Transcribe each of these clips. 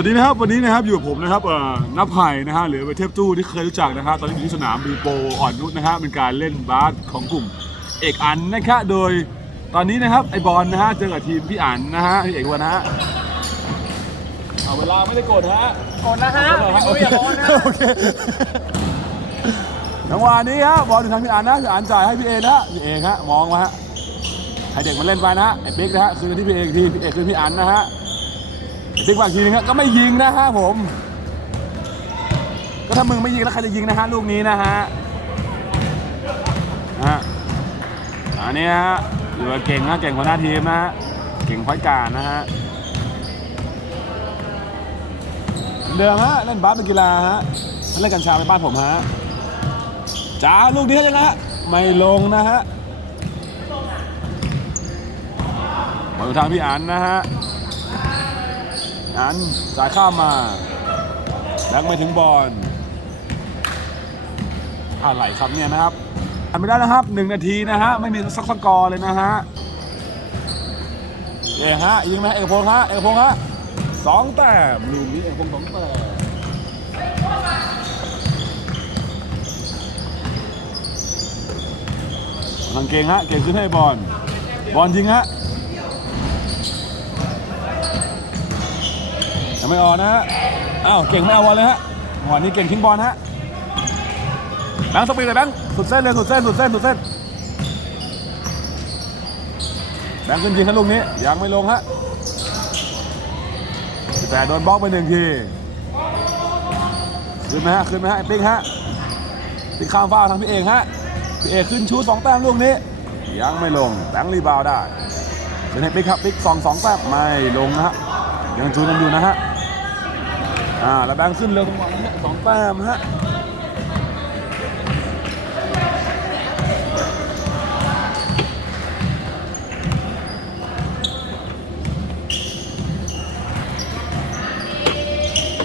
วัสดีนะครับวันนี้นะครับอยู่กับผมนะครับเอ่อนับไผ่นะฮะหรือเทพตู้ที่เคยรู้จักนะครับตอนนี้อยู่ที่สนามบีโปอ่อนนุชนะฮะเป็นการเล่นบาสของกลุ่มเอกอันนะครับโดยตอนนี้นะครับไอบอลนะฮะเจอกับทีมพี่อันนะฮะพี่เอกวันนะฮะเอาเวลาไม่ได้กดนะฮะกดนะฮะโอเคอย่าร้อนนะโอเคจังหวะนี้ฮะบอลถึงทางพี่อันนะพี่อันจ่ายให้พี่เอนะฮะพี่เอฮะมองมาฮะให้เด็กมันเล่นไปนะฮะไอ้บิ๊กนะฮะคืนที่พี่เออีกทีพี่เอกคืนพี่อันนะฮะ ติ๊กบางทีนึงก็ไม่ยิงนะฮะผม ก็ถ้ามึงไม่ยิงแล้วใครจะยิงนะฮะลูกนี้นะฮะฮะอันนี้ฮะเหลือเก่งนะเก่งหัวหน้าทีมนะฮะเก่งพอยการนะฮะเดิมฮะเล่นบาสเป็นกีฬาฮะเล่นกัญชาไปบ้านผมฮะจ้าลูกนี้ยังไงฮะไม่ลงนะฮะมาดูทางพี่อันนะฮะ อันจ่ายข้ามมาแล้วไม่ถึงบอลอะไรครับเนี่ยนะครับทำไม่ได้นะครับหนึ่งนาทีนะฮะไม่มีสักสกอร์เลยนะฮะเอกฮะยิงนะเอกพงษ์ฮะเอกพงษ์ฮะสองแต้มลูกนี้เอกพงษ์สองแต้มทางเก่งฮะเก่งขึ้นให้บอลบอลยิงฮะ ยังไม่ออกนะฮะอ้าวเก่งไม่เอาบอลเลยฮะวันนี้เก่งทิ้งบอลฮะแบงค์สปีดเลยแบงค์สุดเส้นเลยสุดเส้นสุดเส้นสุดเส้นแบงค์ขึ้นยิงครับลูกนี้ยังไม่ลงฮะแต่โดนบล็อกไปหนึ่งทีขึ้นไหมฮะขึ้นไหมฮะไอ้ปิ๊กฮะปิ๊กข้ามฟ้าทางพี่เอกฮะพี่เอกขึ้นชูสองแต้มลูกนี้ ยังไม่ลงแบงค์รีบาวได้ขึ้นให้ปิ๊กครับปิ๊กสองสองแต้มไม่ลงนะฮะยังชูกันอยู่นะฮะ อ่าแล้วแบงขึ้นเร็วทั้งวันนะฮะสองแต้มฮะ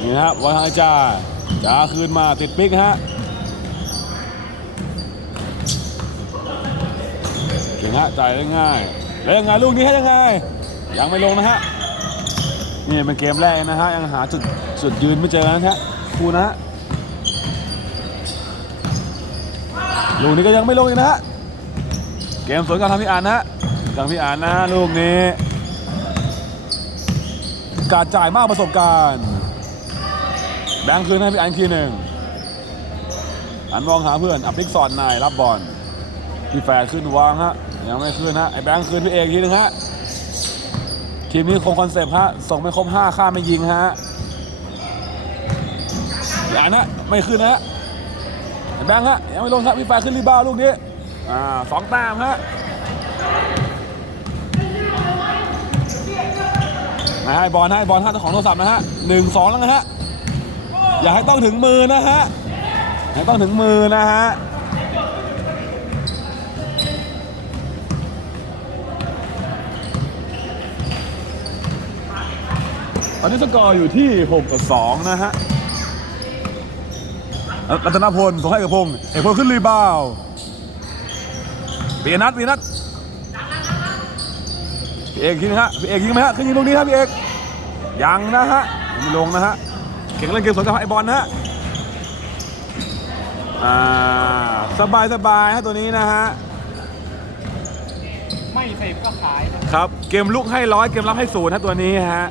นี่นะครับวันฮาจาจาคืนมาติดปิ๊กฮะเก่งฮะจ่ายได้ง่าย แล้วยังไงลูกนี้ให้ยังไง ยังไม่ลงนะฮะ นี่เป็นเกมแรกนะฮะยังหาจุดจุดยืนไม่เจอนะฮะครูนะฮะลูกนี้ก็ยังไม่ลงอีกนะฮะเกมสวนกับทางพี่อ่านนะฮะทางพี่อ่านนะลูกนี้ การจ่ายมากประสบการณ์แบงค์คืนให้พี่อันทีหนึ่งอันมองหาเพื่อนอัพลิกสอดนายรับบอลพี่แฟร์ขึ้นวางฮะยังไม่ขึ้นฮะไอ้แบงค์คืนพี่เอกทีหนึงฮะ ทีมนี้คงคอนเซปต์ฮะ ส่งไม่ครบ5ค่าไม่ยิงฮะอย่านะไม่ขึ้นนะฮะแบงฮะยังไม่ลงครับพี่แฟขึ้นรีบาวลูกนี้อ่าสองแต้มฮะนะฮะไอ้บอลฮะไอ้บอลฮะเจ้าของโทรศัพท์นะฮะหนึ่งสองแล้วนะฮะอย่าให้ต้องถึงมือนะฮะอย่าให้ต้องถึงมือนะฮะ ตอนนี้สกอร์อยู่ที่6กับ2นะฮะรัตนพลส่งให้กับพงศ์เอกพลขึ้นรีบาวด์เปียนัทเปียนัทพี่เอกยิงนะฮะพี่เอกยิงไหมฮะขึ้นยิงตรงนี้ครับพี่เอกยังนะฮะยังไม่ลงนะฮะเก่งเล่นเกมสวนกับไอบอลนะฮะอ่าสบายสบายฮะตัวนี้นะฮะไม่เสพก็ขายนะครับเกมลุกให้ร้อยเกมรับให้ศูนย์ฮะตัวนี้ฮะ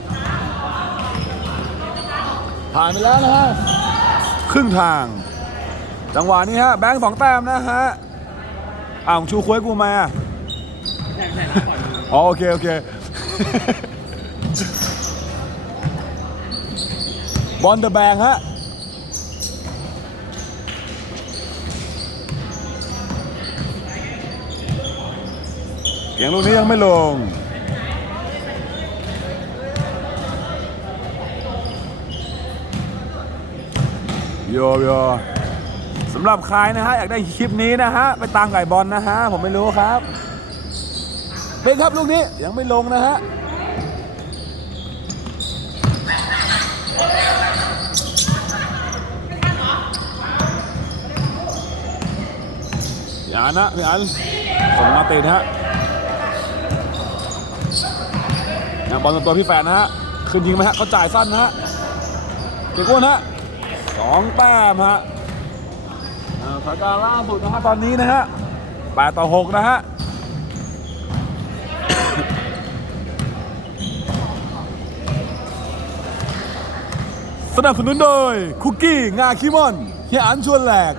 ผ่านไปแล้วนะฮะครึ่งทาง จังหวะนี้ฮะแบงค์สองแต้มนะฮะอ้าวมึงชูคุยกูมาอะใช่ใช่ปล่อยมืออ๋อโอเคโอเคบอลเดอะแบงฮะเกียงลูกนี้ยังไม่ลง โยโยสำหรับใครนะฮะอยากได้คลิปนี้นะฮะไปตามไก่บอลนะฮะผมไม่รู้ครับ เป็นครับลูกนี้ยังไม่ลงนะฮะพี่อันนะพี่อันส่งมาติดฮะนะบอลตัวพี่แฟนนะฮะ ขึ้นยิงไหมฮะเขาจ่ายสั้นนะฮะเก็กอ้วนฮะ สองแต้มฮะสการล่าสุดนะฮะตอนนี้นะฮะแปดต่อหกนะฮะสนับสนุนโดย คุกกี้ งาคิมอนเฮียอันชวนแหลก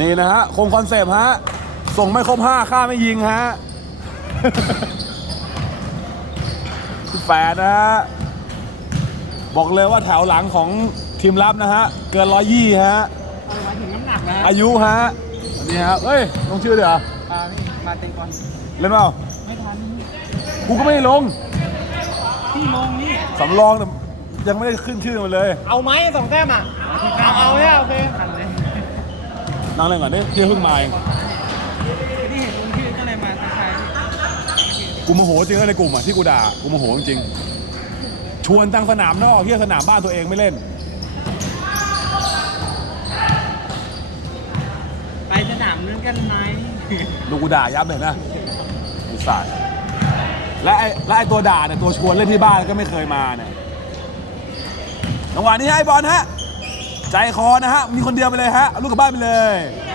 นี่นะฮะ คงคอนเซปต์ฮะ ส่งไม่ครบห้าค่าไม่ยิงฮะ พี่แฝดนะฮะ บอกเลยว่าแถวหลังของทีมรับนะฮะ เกินร้อยยี่ฮะเอามาถึงน้ำหนักนะอายุฮะนี่ฮะเฮ้ย ลงชื่อเดี๋ยวอ่านี่มาเต็งก่อน เล่นเปล่า ไม่ทันกูก็ไม่ได้ลงที่ลงนี่ สำรองแต่ยังไม่ได้ขึ้นชื่อมันเลย เอาไหมสองแต้มอะ เอาเอาเนี่ยโอเคทันเลยนั่งเล่นก่อนนี่ที่เพิ่งมาเอง ที่เห็นลงชื่อก็เลยมาทักทาย กูโมโหจริงเลยในกลุ่มอะที่กูด่ากูโมโหจริงๆชวนตั้งสนามนอกเที่ยสนามบ้านตัวเองไม่เล่น ไปสนามนั้นกันไหมดูกูด่ายับเลยนะไอ้สัตว์และไอ้และไอ้ตัวด่าเนี่ยตัวชวนเล่นที่บ้านก็ไม่เคยมาเนี่ยจังหวะนี้ให้บอลฮะ ใจคอนะฮะ มีคนเดียวไปเลยฮะเอาลูกกลับบ้านไปเลยเ